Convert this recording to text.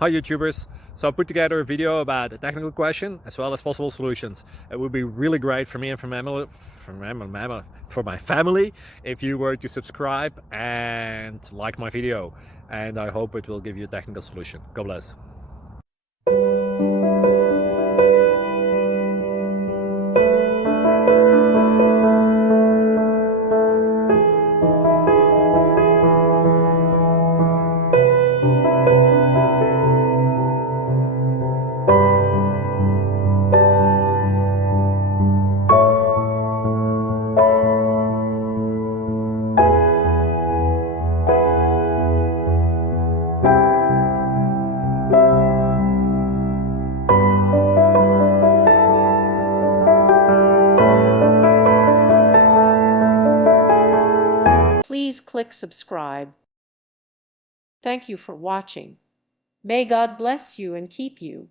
Hi YouTubers! So I put together a video about a technical question as well as possible solutions. It would be really great for me and for my family if you were to subscribe and like my video, and I hope it will give you a technical solution. God bless. Please click subscribe. Thank you for watching. May God bless you and keep you.